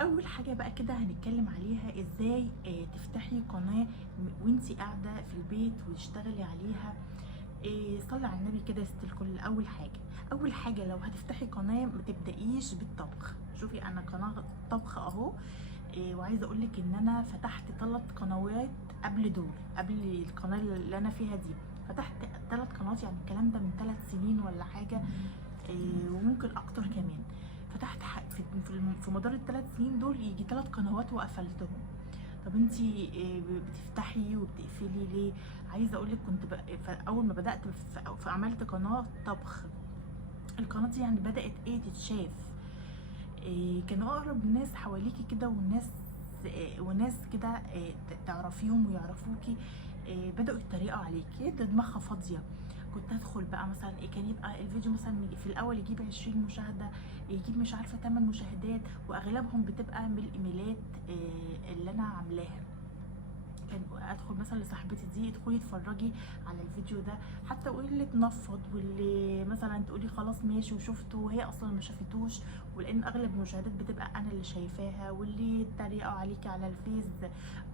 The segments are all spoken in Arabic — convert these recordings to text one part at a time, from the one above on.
اول حاجه بقى كده هنتكلم عليها ازاي تفتحي قناه وانتي قاعده في البيت وتشتغلي عليها. صلي على النبي كده يا ست الكل. اول حاجه لو هتفتحي قناه ما تبدايش بالطبخ. شوفي انا قناه طبخ اهو. وعايزه اقول لك ان انا فتحت 3 قنوات قبل دول، قبل القناه اللي انا فيها دي. فتحت 3 قنوات، يعني الكلام ده من 3 سنين ولا حاجه. وممكن اكتر كمان. فتحت في مدار ال3 سنين دول يجي 3 قنوات وقفلتهم. طب انتي بتفتحي وبتقفلي ليه؟ عايزه اقول لك كنت اول ما بدات عملت قناه طبخ. القناه دي يعني بدات تتشاف. كانوا اقرب الناس حواليكي كده، وناس كده تعرفيهم ويعرفوكي. بدأوا يتريقوا عليكي، ده دماغها فاضية. كنت ادخل بقى مثلا كان يبقى الفيديو مثلا في الاول يجيب 20 مشاهدة، يجيب مش عارفة 8 مشاهدات، واغلبهم بتبقى من الايميلات اللي انا عاملاها. كان ادخل مثلا لصاحبتي دي، ادخلي اتفرجي على الفيديو ده، حتى واللي اتنفض واللي مثلا تقولي خلاص ماشي وشفته وهي اصلا ما شافتوش، ولان اغلب المشاهدات بتبقى انا اللي شايفاها، واللي اتريقوا عليكي على الفيس،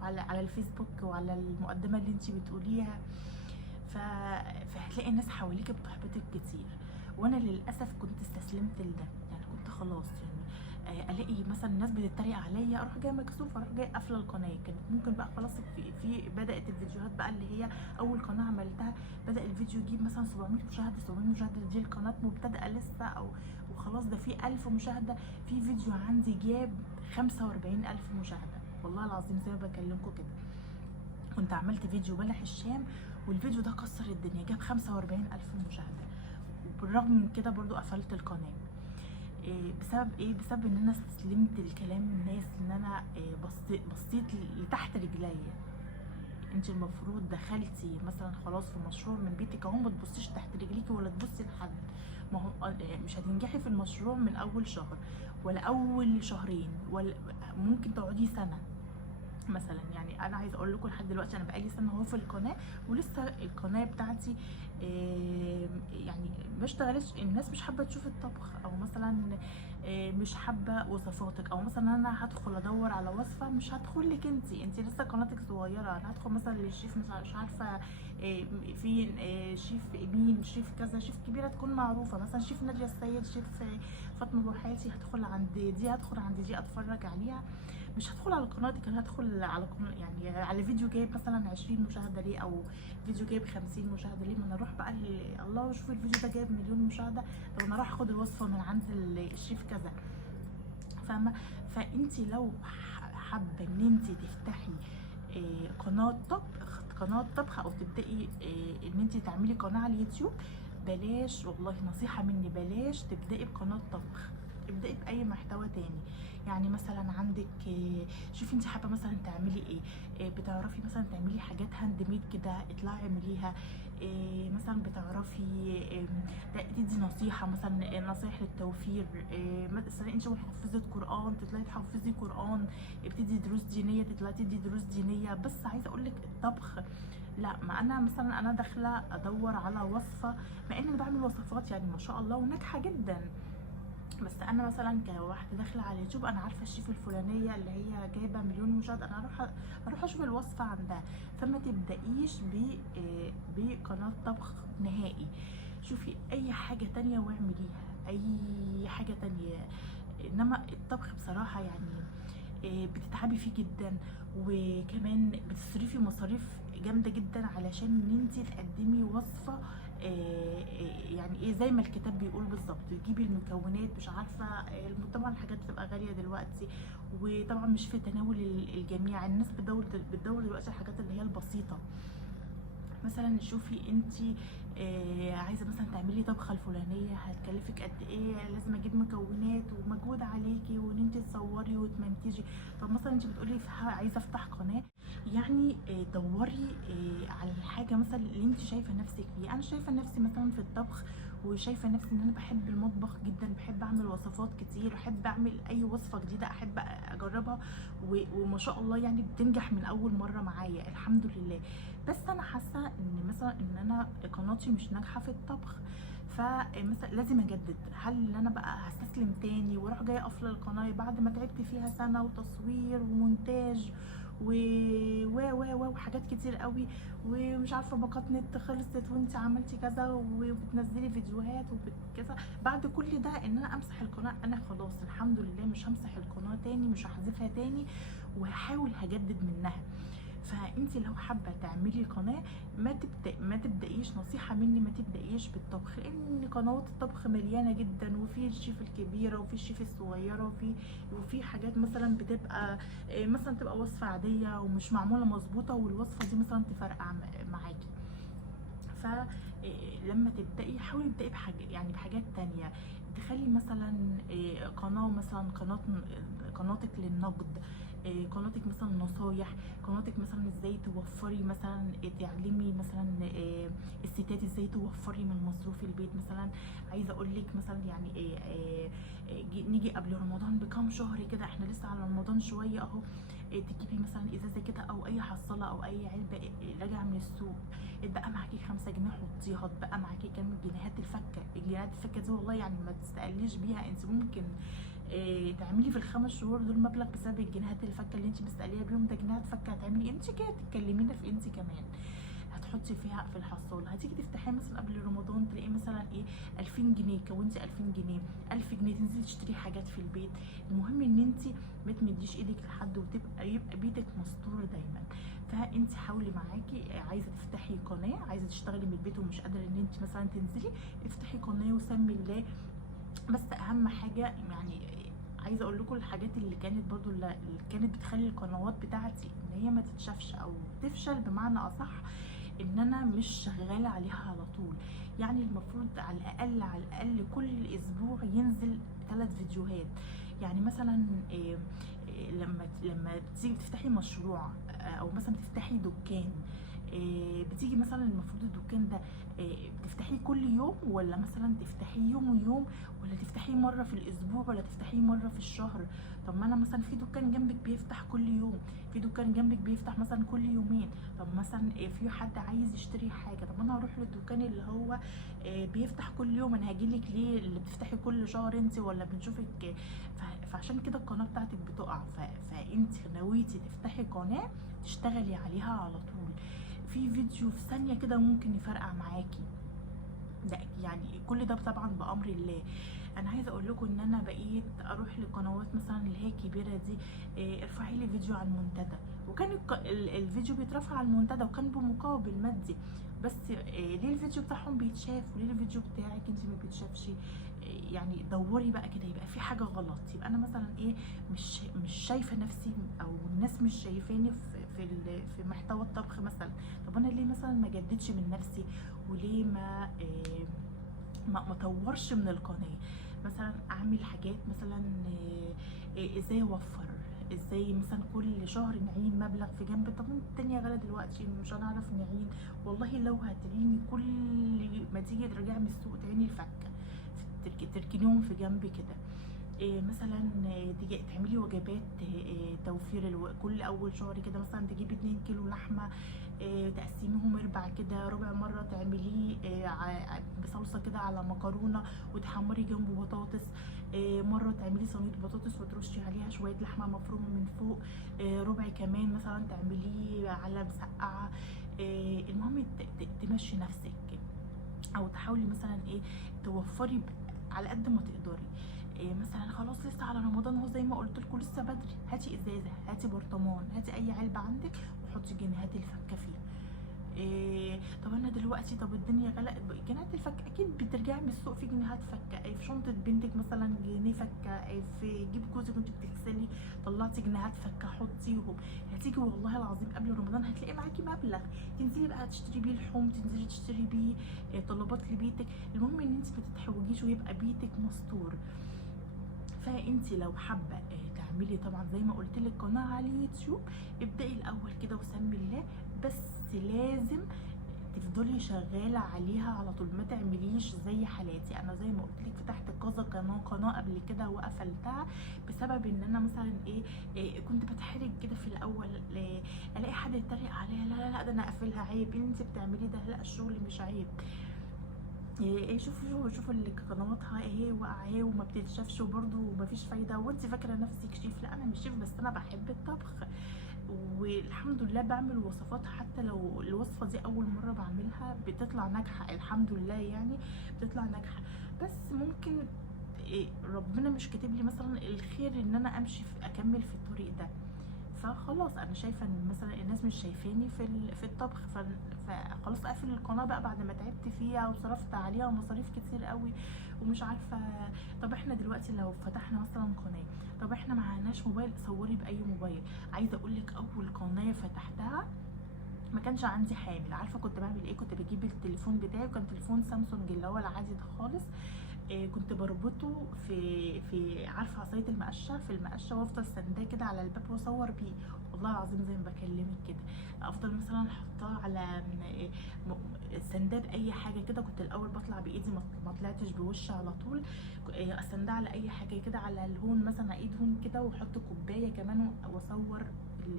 على الفيسبوك وعلى المقدمه اللي انت بتقوليها. ف... فهتلاقي الناس حواليك بتحبطك كتير. وانا للاسف كنت استسلمت لده، يعني كنت خلاص يعني الاقي مثلا الناس بتتريق عليا، اروح جايه مكسوفه، اروح جايه قافله القناه. كانت ممكن بقى خلاص بدات الفيديوهات بقى اللي هي اول قناه عملتها، بدا الفيديو يجيب مثلا 700 مشاهده. 700 مشاهده دي القناه مبتدئه لسه، او وخلاص ده في 1000 مشاهده. في فيديو عندي جاب 45,000 مشاهده، والله العظيم زي ما بكلمكم كده. كنت عملت فيديو بلح الشام، والفيديو ده كسر الدنيا، جاب 45,000 مشاهدة. وبالرغم من كده برضو قفلت القناة. بسبب ايه؟ بسبب ان انا استسلمت لكلام الناس، ان انا بصيت لتحت رجليا. انت المفروض دخلتي مثلا خلاص في مشروع من بيتك اهو، ما تبصيش تحت رجليكي ولا تبصي لحد. ما هو مش هتنجحي في المشروع من اول شهر ولا اول شهرين، ولا ممكن تقعدي سنة مثلا. يعني انا عايزه اقول لكم لحد دلوقتي انا بقالي سنه اهو في القناه، ولسه القناه بتاعتي يعني ما اشتغلتش. الناس مش حابه تشوف الطبخ، او مثلا مش حابه وصفاتك، او مثلا انا هدخل ادور على وصفه، مش هدخل لك انت لسه قناتك صغيره. انا هدخل مثلا للشيف مش عارفه فين، شيف مين، شيف كذا، شيف كبيره تكون معروفه، مثلا شيف ناديه السيد، شيف فاطمه بوحاتي. هدخل عند دي اتفرج عليها. مش هدخل على القناه دي، كان هدخل على قناة يعني على فيديو جايب مثلا 20 مشاهده ليه، او فيديو جايب 50 مشاهده ليه. ما انا اروح بقى الله شوف الفيديو ده جايب مليون مشاهده، طب انا اروح اخد الوصفه من عند الشيف كذا. فاهمه؟ فانت لو حابه ان انت تفتحي قناه طبخ، او تبداي ان انت تعملي قناه على اليوتيوب، بلاش، والله نصيحه مني، بلاش تبداي بقناه طبخ. ابدأي بأي محتوى تاني. يعني مثلا عندك شوفي انت حابة مثلا تعملي ايه. بتعرفي مثلا تعملي حاجات هاند ميد كده، اطلعي اعمليها. مثلا بتعرفي تدي نصيحة، مثلا نصايح للتوفير. مثلا انت محفظة قرآن، تطلعي تحفظي قرآن. بتدي دروس دينية، تطلعي تدي دروس دينية. بس عايزة اقولك الطبخ لا، ما انا مثلا انا داخله ادور على وصفه، مع ان انا بعمل وصفات يعني ما شاء الله وناجحه جدا. بس انا مثلا كواحده داخله على اليوتيوب، انا عارفه الشيف الفلانيه اللي هي جايبه مليون مشاهده، انا اروح اشوف الوصفه عندها. فما تبدايش بقناه طبخ نهائي. شوفي اي حاجه تانية واعمليها، اي حاجه تانية. انما الطبخ بصراحه يعني بتتعبي فيه جدا، وكمان بتصرفي مصاريف جامده جدا علشان ان انت تقدمي وصفه يعني ايه زي ما الكتاب بيقول بالظبط. تجيبي المكونات مش عارفه طبعا الحاجات بتبقى غاليه دلوقتي، وطبعا مش في تناول الجميع. الناس بتدور دلوقتي الحاجات اللي هي البسيطه. مثلا شوفي انت عايزه مثلا تعملي طبخه الفلانيه، هتكلفك قد ايه، لازم اجيب مكونات ومجهود عليكي، وان انت تصوري وتمنتجي. طب مثلا انت بتقولي عايزه افتح قناه، يعني دوري على الحاجه مثلا اللي انت شايفه نفسك فيها. انا شايفه نفسي مثلا في الطبخ، وشايفه نفسي ان انا بحب المطبخ جدا، بحب اعمل وصفات كتير، بحب اعمل اي وصفه جديده احب اجربها، وما شاء الله يعني بتنجح من اول مره معايا الحمد لله. بس انا حاسه ان مثلا ان انا قناتي مش ناجحه في الطبخ. فمثلا لازم اجدد. هل انا بقى هستسلم تاني واروح جاي قافله القناه بعد ما تعبت فيها سنه وتصوير ومونتاج وحاجات كتير قوي، ومش عارفه باقات نت خلصت وانت عملتي كذا وبتنزلي فيديوهات وكذا، بعد كل ده ان انا امسح القناه؟ انا خلاص الحمد لله مش همسح القناه تاني، مش هحذفها تاني، وهحاول هجدد منها. فانت لو حابه تعملي قناه ما تبدايش، نصيحه مني ما تبدايش بالطبخ، لان قنوات الطبخ مليانه جدا، وفي الشيف الكبيره وفي الشيف الصغيره وفي حاجات مثلا بتبقى مثلا تبقى وصفه عاديه ومش معموله مظبوطه، والوصفه دي مثلا تفرقع معاكي. فلما تبداي حاولي تبداي بحاجه، يعني بحاجات تانية، تخلي مثلا قناه، مثلا قناتك للنقد، قناتك مثلا نصايح، قناتك مثلا ازاي توفري، مثلا تعلمي مثلا الستات ازاي توفري من مصروف البيت. مثلا عايزه اقول لك مثلا يعني نيجي قبل رمضان بكام شهر كده، احنا لسه على رمضان شويه اهو، تجيبي مثلا ازازه كده او اي حصاله او اي علبه راجعه من السوق، اتبقى معاكي 5 جنيه حطيها، اتبقى معاكي كام جنيهات الفكه. الجنيهات الفكه دي والله يعني ما تستقليش بيها، انت ممكن تعملي في ال5 شهور دول مبلغ بسبب الجنيهات الفكه اللي انت مستقليه بيهم. ده جنيهات فكه، هتعملي انت كده تتكلمينا في انت كمان، هتحطي فيها في الحصاله، هتيجي تفتحيها مثلا قبل رمضان تلاقي مثلا 2000 جنيه، كونتي 2000 جنيه، 1000 جنيه تنزلي تشتري حاجات في البيت. المهم ان انت ما تمديش ايدك لحد، يبقى بيتك مستور دايما. فانت حاولي معاكي، عايزه تفتحي قناه، عايزه تشتغلي من البيت ومش قادره ان انت مثلا تنزلي، افتحي قناه وسمي الله. بس اهم حاجه يعني عايزه اقول لكم الحاجات اللي كانت برضو اللي كانت بتخلي القنوات بتاعتي ان هي ما تتشافش او تفشل بمعنى اصح، ان انا مش شغاله عليها على طول. يعني المفروض على الاقل كل اسبوع ينزل 3 فيديوهات. يعني مثلا لما تيجي تفتحي مشروع او مثلا تفتحي دكان، بتيجي مثلا المفروض الدكان ده تفتحيه كل يوم، ولا مثلا تفتحيه يوم ويوم، ولا تفتحيه مره في الاسبوع، ولا تفتحيه مره في الشهر؟ طب ما انا مثلا في دكان جنبك بيفتح كل يوم، في دكان جنبك بيفتح مثلا كل يومين، طب مثلا في حد عايز يشتري حاجه، طب انا هروح للدكان اللي هو بيفتح كل يوم، انا هجيلك ليه اللي بتفتحي كل شهر انت ولا بنشوفك؟ فعشان كده القناه بتاعتك بتقع. فانت نويتي تفتحي قناه تشتغلي عليها على طول، في فيديو في ثانيه كده ممكن يفرقع معاكي. ده يعني كل ده طبعا بامر الله. انا عايزه اقول لكم ان انا بقيت اروح لقنوات مثلا اللي هي الكبيره دي، ارفعي لي فيديو على المنتدى، وكان الفيديو بيترفع على المنتدى وكان بمقابل مادي، بس ليه الفيديو بتاعهم بيتشاف وليه الفيديو بتاعك انت ما بيتشافش؟ يعني دوري بقى كده، يبقى في حاجه غلط، يبقى انا مثلا مش شايفه نفسي، او الناس مش شايفاني في محتوى الطبخ مثلا. طب انا ليه مثلا ما جددش من نفسي، وليه ما اطورش من القناه؟ مثلا اعمل حاجات مثلا ازاي اوفر، ازاي مثلا كل شهر نعين مبلغ في جنب. طب الدنيا غلا دلوقتي مش هنعرف نعين، والله لو هتعيني كل ما تيجي ترجعي من السوق تعيني الفكه، تركنيهم في جنب كده. مثلا تيجي تعملي وجبات توفير كل اول شهر كده، مثلا تجيبي 2 كيلو لحمه، تقسميهم ربع كده، ربع مره تعمليه بصلصه كده على مكرونه وتحمري جنبه بطاطس، مره تعملي صينيه بطاطس وترشي عليها شويه لحمه مفرومه من فوق، ربع كمان مثلا تعمليه على مسقعه. المهم تمشي نفسك، او تحاولي مثلا توفري على قد ما تقدري. مثلا خلاص لسه على رمضان اهو، زي ما قلت لكم لسه بدري، هاتي ازازه، هاتي برطمان، هاتي اي علبه عندك وحطي جنيهات الفكه فيها. طب انا دلوقتي، طب الدنيا غلقت، جنيهات الفكه اكيد بترجعي من السوق في جنيهات فكه، في شنطه بنتك مثلا جنيه فكه، في جيب جوزك وانت بتغسلي طلعتي جنيهات فكه حطيهم. هتيجي والله العظيم قبل رمضان هتلاقي معاكي مبلغ تنزلي بقى تشتري بيه لحوم، تنزلي تشتري بيه طلبات لبيتك. المهم ان انت ما تتحوجيش ويبقى بيتك مستور. فانت لو حابه تعملي طبعا زي ما قلت لك قناه على اليوتيوب، ابدأي الاول كده وسمي الله، بس لازم تفضلي شغاله عليها على طول، ما تعمليش زي حالاتي. انا زي ما قلت لك فتحت كذا قناه قبل كده وقفلتها بسبب ان انا مثلا كنت بتحرج كده في الاول، الاقي حد يتريق عليا، لا لا لا ده انا اقفلها، عيب اللي انت بتعمليه ده، لا الشغل مش عيب. شوفوا اللي قنواتها اهي واقعه اهي وما بتتشافش وبرده مفيش فايده، وانت فاكره نفسك شيف. لا انا مش شيف، بس انا بحب الطبخ والحمد لله بعمل وصفات، حتى لو الوصفه دي اول مره بعملها بتطلع ناجحه الحمد لله، يعني بتطلع ناجحه. بس ممكن ربنا مش كاتب لي مثلا الخير ان انا امشي اكمل في الطريق ده، فخلاص انا شايفه ان مثلا الناس مش شايفاني في الطبخ، فخلاص اقفل القناه بقى بعد ما تعبت فيها وصرفت عليها مصاريف كتير قوي ومش عارفه. طب احنا دلوقتي لو فتحنا مثلا قناه، طب احنا معناش موبايل، صوري باي موبايل. عايزه اقول لك اول قناه فتحتها ما كانش عندي حامل. عارفه كنت بعمل ايه؟ كنت بجيب التليفون بتاعي، وكان تليفون سامسونج اللي هو العادي ده خالص، كنت بربطه في عارفه عصايه المقشه، في المقشه، وافضل سنداه كده على الباب واصور بيه. والله العظيم زي ما بكلمك كده، افضل مثلا احطها على سنداه باي حاجه كده. كنت الاول بطلع بايدي، ما طلعتش بوشي على طول، اسنداه على اي حاجه كده، على الهون مثلا، ايد هون كده، واحط كوبايه كمان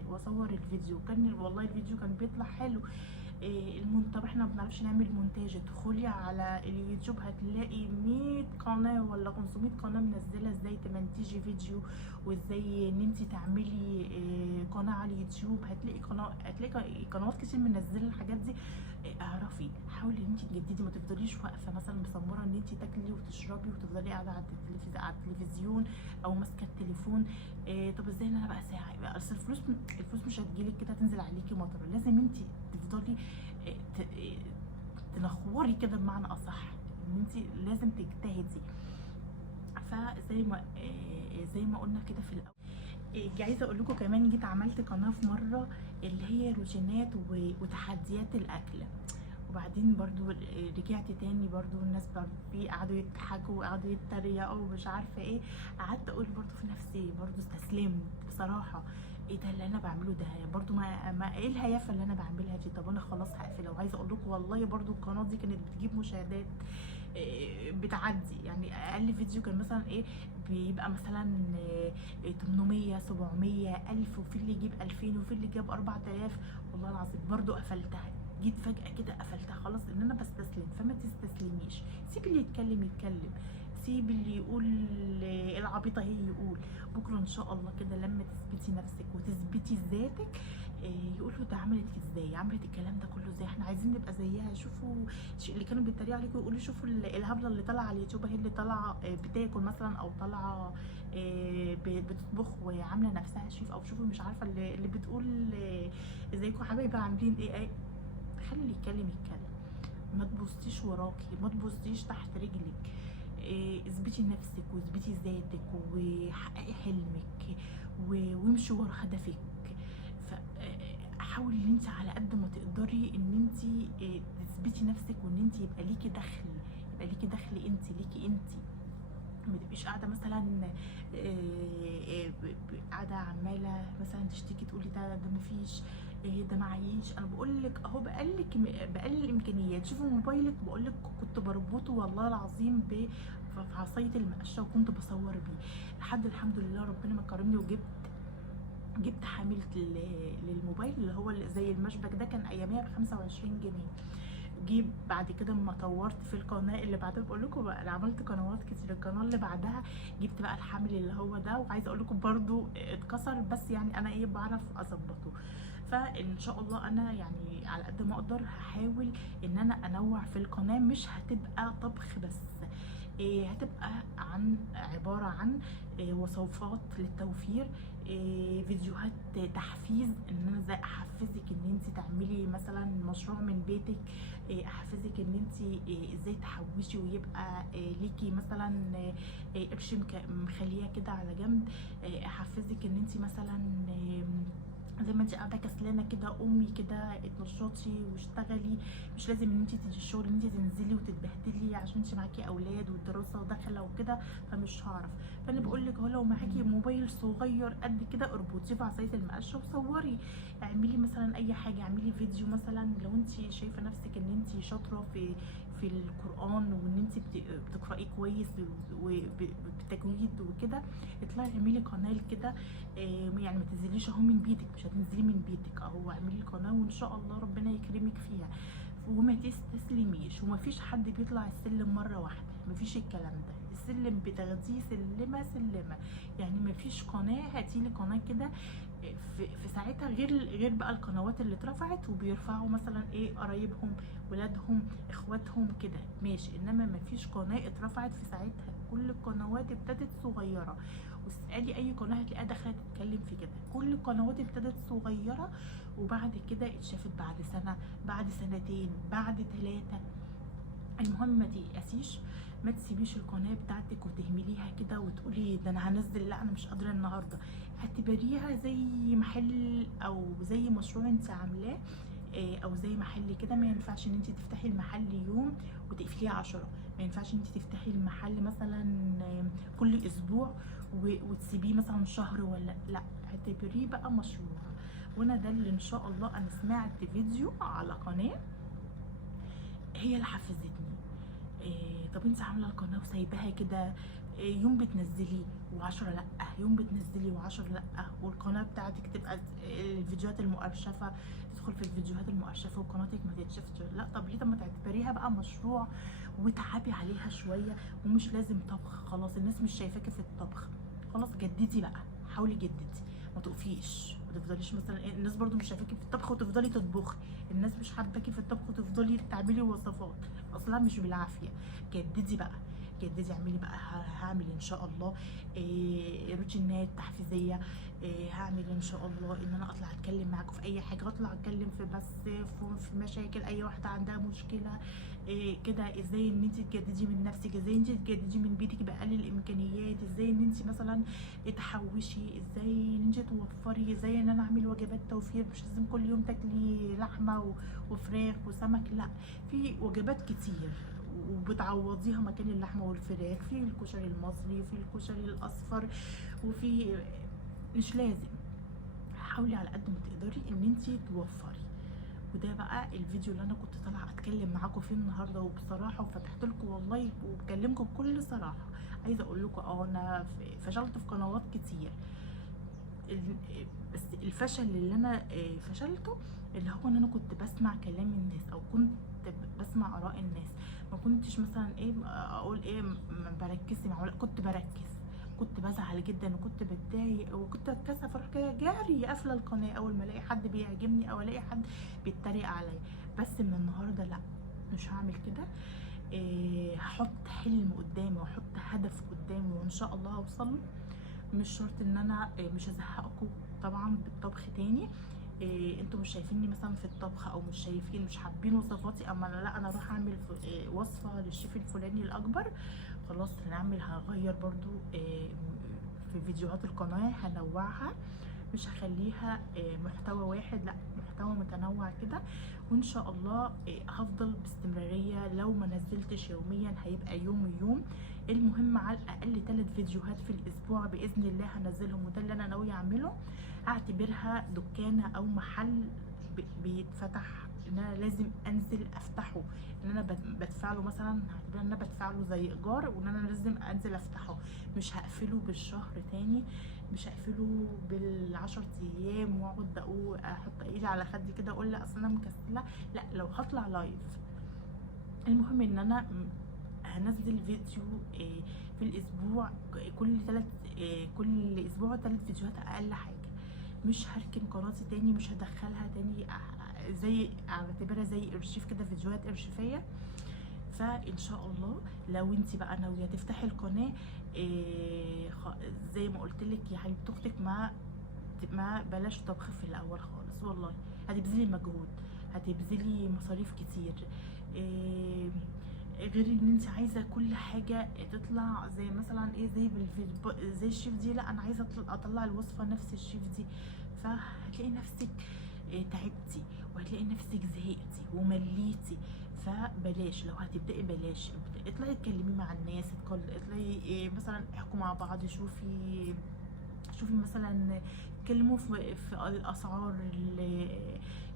واصور الفيديو. كان والله الفيديو كان بيطلع حلو. طب احنا ما بنعرفش نعمل مونتاج، ادخلي على اليوتيوب هتلاقي 100 قناه ولا 500 قناه منزله ازاي تمنتجي فيديو، وازاي ان انت تعملي قناه على اليوتيوب. هتلاقي قنوات كتير منزله الحاجات دي. اعرفي، حاولي ان انت تجددي، ما تفضليش واقفه مثلا مصمره ان انت تاكلي وتشربي وتفضلي قاعده على التلفزيون او ماسكه التليفون. طب ازاي ان انا بقى ساعه؟ اصل الفلوس مش هتجيلك كده تنزل عليكي مطر، لازم انت تفضلي تنخوري كده بمعنى اصح، ان انت لازم تجتهدي. زي ما قلنا كده في الاول. عايزه اقول لكم كمان، جيت عملت قناه في مره اللي هي روتينات وتحديات الاكل، وبعدين برضو رجعت تاني، برضو الناس فيه قعدوا يضحكوا وقعدوا يتريقوا ومش عارفه ايه. قعدت اقول برضو في نفسي، برضو استسلمت بصراحه. ايه ده اللي انا بعمله ده؟ برضو ما ايه الهيافه اللي انا بعملها دي؟ طب انا خلاص هقفلها. وعايزه اقول لكم والله برضو القناه دي كانت بتجيب مشاهدات بتعدي، يعني اقل فيديو كان مثلا ايه بيبقى مثلا 800 700 1000، وفي اللي يجيب 2000 وفي اللي جاب 4000. والله العظيم برضو قفلتها، جيت فجأة كده قفلتها خلاص، ان انا بستسلم. فما تستسلميش، سيب اللي يتكلم، سيب اللي يقول العبيطة هي يقول. بكرة ان شاء الله كده لما تثبتي نفسك وتثبتي ذاتك، يقولوا ده عملت ازاي، عملت الكلام ده كله ازاي، احنا عايزين نبقى زيها. شوفوا اللي كانوا بيتريقوا عليكم، يقولوا شوفوا الهبله اللي طالعه على اليوتيوب، هي اللي طالعه بتاكل مثلا، او طالعه بتطبخ وعامله نفسها شيف، او شوفوا مش عارفه اللي بتقول ازيكم حبايبي عاملين ايه. خلي اللي يتكلم، ما تبصيش وراكي، ما تبصيش تحت رجلك. اثبتي نفسك واثبتي ذاتك وحققي حلمك وامشي ورا هدفك. حاولي ان انت على قد ما تقدري ان انت تثبتي نفسك، وان انت يبقى ليكي دخل، انت ليكي انت. ما تبقيش قاعده مثلا قاعده عماله مثلا تشتكي تقولي ده مفيش، ده معيش. انا بقول لك اهو، بقلل الامكانيات. شوفي موبايلك، بقول لك كنت بربطه والله العظيم في عصايه المقشه، وكنت بصور بيه لحد الحمد لله ربنا ما كرمني، جبت حامل للموبايل اللي هو زي المشبك ده، كان اياميها ب 25 جنيه. جيب بعد كده اما طورت في القناه اللي بعدها، بقول لكم بقى انا عملت قنوات كتير، القناه اللي بعدها جبت بقى الحمل اللي هو ده، وعايزه اقول لكم برده اتكسر، بس يعني انا بعرف اظبطه. فان شاء الله انا يعني على قد ما اقدر هحاول ان انا انوع في القناه، مش هتبقى طبخ بس، هتبقى عباره عن وصفات للتوفير، فيديوهات تحفيز، ان انا ازاي احفزك ان انت تعملي مثلا مشروع من بيتك، احفزك ان انت ازاي تحوشي ويبقى ليكي مثلا قرش مخليه كده على جنب، احفزك ان انت مثلا زي ما انت قاعده كسلانه كده، قومي كده اتنشطي واشتغلي. مش لازم ان انت تيجي الشغل ان انت تنزلي وتتبهدلي عشان انت معاكي اولاد والدراسه وداخله وكده، فمش هعرف. فانا بقول لك اهو، لو معاكي موبايل صغير قد كده اربطيه في عصايه المقشه وصوري، اعملي مثلا اي حاجه، اعملي فيديو مثلا لو انت شايفه نفسك ان انت شاطره في القران، وان انت بتقراي كويس وبتجويد وكده، اطلعي اعملي قناه كده. يعني ما تنزليش اهو من بيتك، مش هتنزلي من بيتك اهو، اعملي قناه وان شاء الله ربنا يكرمك فيها. وما تستسلميش، ومفيش حد بيطلع السلم مره واحده، مفيش الكلام ده. السلم بتاخديه سلمه سلمه. يعني مفيش قناه هاتيلي قناه كده في ساعتها، غير بقى القنوات اللي اترفعت وبيرفعوا مثلا ايه قرايبهم، ولادهم، اخواتهم كده ماشي، انما مفيش قناه اترفعت في ساعتها. كل القنوات ابتدت صغيره، واسالي اي قناه هتلاقيها داخله تتكلم في كده. كل القنوات ابتدت صغيره، وبعد كده اتشافت بعد سنه، بعد سنتين، بعد 3. المهم ما تيأسيش، ما تسيبيش القناه بتاعتك وتهمليها كده وتقولي ده انا هنزل، لا انا مش قادره النهارده. اعتبريها زي محل او زي مشروع انت عاملاه، او زي محل كده. ما ينفعش ان انت تفتحي المحل يوم وتقفليه 10. ما ينفعش ان انت تفتحي المحل مثلا كل اسبوع وتسيبيه مثلا شهر، ولا لا، اعتبريه بقى مشروع. وانا ده اللي ان شاء الله انا سمعت فيديو على قناه هي اللي حفزتني. طب انت عامله القناه وسايباها كده، يوم بتنزلي و10 لا، يوم بتنزلي و10 لا، والقناه بتاعتك تبقى الفيديوهات المؤرشفه، تدخل في الفيديوهات المؤرشفه وقناتك ما تتشافش. لا طب ليه؟ طب ما تعتبريها بقى مشروع وتعبي عليها شويه. ومش لازم طبخ، خلاص الناس مش شايفاكي في الطبخ، خلاص جددي بقى، حاولي جددي، ما تقفيش. ما تفضليش مثلا الناس برضو مش شايفاكي في الطبخ وتفضلي تطبخي، الناس مش حاباكي في الطبخ وتفضلي تعملي وصفات، اصلا مش بالعافيه. جددي بقى، جددي، اعملي بقى. هعمل ان شاء الله روتينات تحفيزيه. هعمل ان شاء الله ان انا اطلع اتكلم معاكم في اي حاجه، اطلع اتكلم في بس في مشاكل اي واحده عندها مشكله كده. ازاي ان انت تجددي من نفسك، ازاي ان انت تجددي من بيتك باقل الامكانيات، ازاي ان انت مثلا تحوشي، ازاي ان انت توفري، ازاي ان انا اعمل وجبات توفير. مش لازم كل يوم تاكلي لحمه وفراخ وسمك، لا، في وجبات كتير وبتعوضيها مكان اللحمه والفراخ، في الكشري المصري، في الكشري الاصفر، وفي مش لازم. حاولي على قد ما تقدري ان انت توفري. وده بقى الفيديو اللي انا كنت طالعه اتكلم معاكم فيه النهارده، وبصراحه وفتحت لكم والله وبكلمكم بكل صراحه. عايزه اقول لكم انا فشلت في قنوات كتير. بس الفشل اللي انا فشلته اللي هو ان انا كنت بسمع كلام الناس، او كنت بسمع اراء الناس. ما كنتش مثلا ايه اقول ايه ما بركزش مع، لا كنت بركز. كنت بزعل جدا وكنت بتضايق وكنت اتكسف اروح جاري قافله القناه اول ما الاقي حد بيعجبني او الاقي حد بيتريق عليا. بس من النهارده لا، مش هعمل كده. هحط حلم قدامي واحط هدف قدامي وان شاء الله هوصله. مش شرط ان انا مش هزهقكم طبعا بالطبخ تاني. انتوا مش شايفيني مثلا في الطبخ، او مش شايفين مش حابين وصفاتي، اما لا انا اروح اعمل وصفه للشيف الفلاني الاكبر. خلاص هنعمل، هغير برضو في فيديوهات القناه، هنوعها، مش هخليها محتوى واحد، لا محتوى متنوع كده. وان شاء الله هفضل باستمراريه. لو ما نزلتش يوميا هيبقى يوم ويوم. المهم على الاقل 3 فيديوهات في الاسبوع باذن الله هنزلهم، وده اللي انا ناويه اعمله. اعتبرها دكانه او محل بيتفتح، ان انا لازم انزل افتحه، ان انا بدفع له مثلا، هعتبر ان انا بدفع له زي ايجار، وان انا لازم انزل افتحه. مش هقفله بالشهر تاني، مش هقفله بال10 ايام واقعد اقول احط ايدي على خدي كده اقول لا اصل انا مكسله. لا، لو هطلع لايف المهم ان انا هنزل فيديو في الاسبوع، كل اسبوع 3 فيديوهات اقل حاجه. مش هركن قناتي تاني، مش هدخلها تاني، زي اعتبرها زي ارشيف كده، فيديوهات ارشيفيه. فان شاء الله لو انت بقى ناويه تفتحي القناه زي ما قلت لك يا حبيبه اختك، ما بلاش طبخ في الاول خالص. والله هتبذلي مجهود، هتبذلي مصاريف كتير. غير ان انت عايزه كل حاجه تطلع زي مثلا ايه زي الشيف دي، لا انا عايزه اطلع الوصفه نفس الشيف دي. فهتلاقي نفسك تعبتي، وهتلاقي نفسك زهقتي ومليتي. فبلاش، لو هتبدأي بلاش. اطلعي اتكلمي مع الناس، اطلعي مثلا احكوا مع بعض، شوفي مثلا اتكلموا في الاسعار،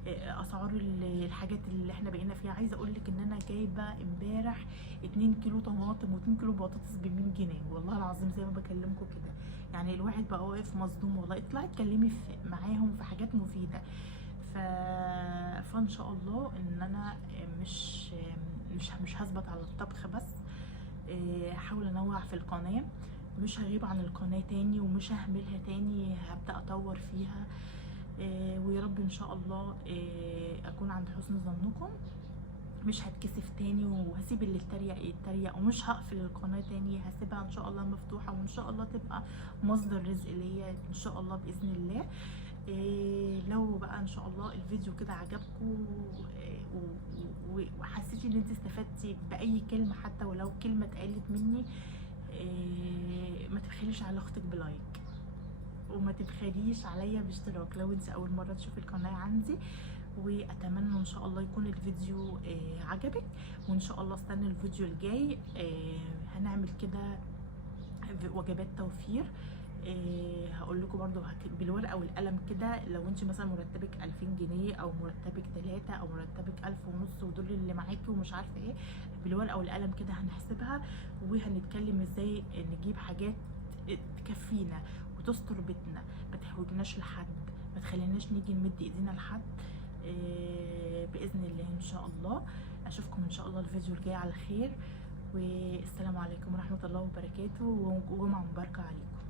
اسعار الحاجات اللي احنا بقينا فيها. عايزه اقول لك ان انا جايبه امبارح 2 كيلو طماطم و2 كيلو بطاطس ب100 جنيه والله العظيم زي ما بكلمكم كده. يعني الواحد بقى واقف مصدوم والله. اطلعي اتكلمي معاهم في حاجات مفيده. ف... فان شاء الله ان انا مش هثبت على الطبخ بس، هحاول انوع في القناه، مش هغيب عن القناه تاني ومش ههملها تاني، هبدا اطور فيها. ويا رب ان شاء الله اكون عند حسن ظنكم، مش هتكسف تاني وهسيب اللي يتريق ومش هقفل القناه تاني، هسيبها ان شاء الله مفتوحه، وان شاء الله تبقى مصدر رزق ليا ان شاء الله باذن الله. لو بقى ان شاء الله الفيديو كده عجبكم وحسيتي ان انت استفدتي باي كلمه، حتى ولو كلمه اتقالت مني، ما تبخليش على اختك بلايك، وما تبخليش عليا باشتراك لو انت اول مره تشوفي القناه عندي. واتمنى ان شاء الله يكون الفيديو عجبك، وان شاء الله استنى الفيديو الجاي. هنعمل كده وجبات توفير. هقول لكم برضو بالورقه والقلم كده، لو انت مثلا مرتبك 2000 جنيه او مرتبك 3 او مرتبك 1500 ودول اللي معاكي ومش عارفه ايه، بالورقه والقلم كده هنحسبها، وهنتكلم ازاي نجيب حاجات تكفينا وتستر بيتنا، ما تحوجناش لحد، ما تخليناش نيجي نمد ايدينا لحد. باذن الله ان شاء الله اشوفكم ان شاء الله الفيديو الجاي على خير، والسلام عليكم ورحمه الله وبركاته، وجمعه مباركه عليكم.